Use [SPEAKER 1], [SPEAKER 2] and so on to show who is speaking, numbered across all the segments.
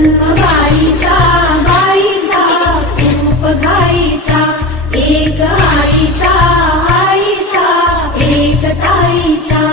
[SPEAKER 1] जन्मबाईचा बाईचा खूप गाईचा एक आईचा आईचा एक ताईचा.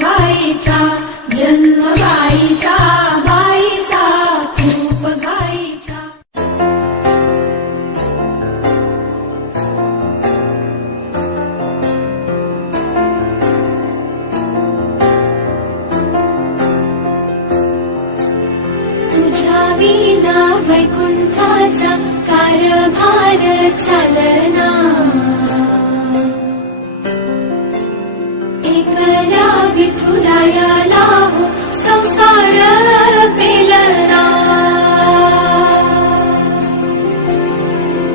[SPEAKER 1] खूप जन्म जन्मबाईचा बाईचा खूप घाईचा तुझ्या विना वैकुंठाचा कारभार चालना विठुरायाला हो संसार पेलना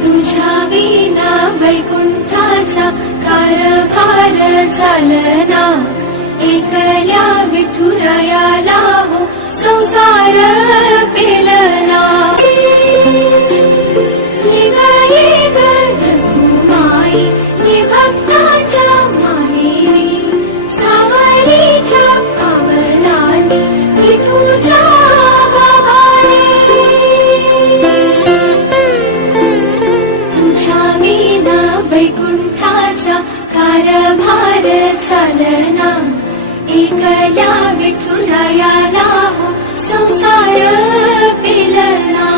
[SPEAKER 1] तुझ्या विना वैकुंठाचा कारभार चालना. एकल्या विठुरायाला हो संसार वैकुंठाचा कारभार चालना. एकल्या विठुरायाला हो संसार पेलना.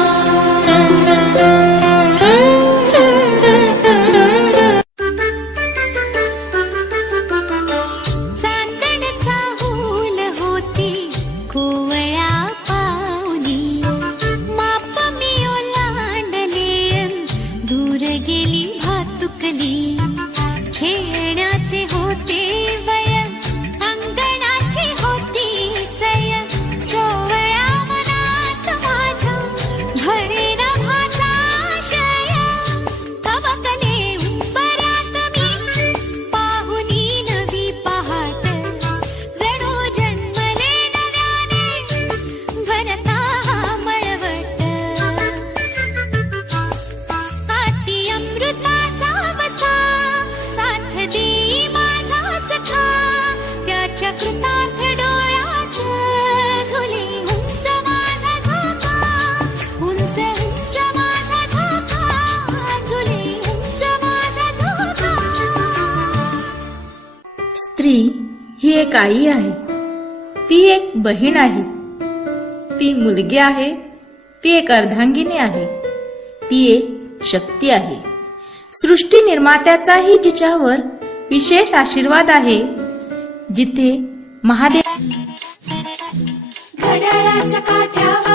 [SPEAKER 2] चांदण चाहूल होती कोवळ्या पाऊली माप मी ओलांडले दूर गेली ತುಕಲಿ ಹೇ
[SPEAKER 3] स्त्री ही एक आई आहे. ती एक बहीण आहे. ती मुलगी आहे. ती एक अर्धांगिनी आहे. ती एक शक्ती आहे. सृष्टी निर्मात्याचाही जिच्यावर विशेष आशीर्वाद आहे जिथे महादेव
[SPEAKER 1] घड्याळाच्या काठ्यावर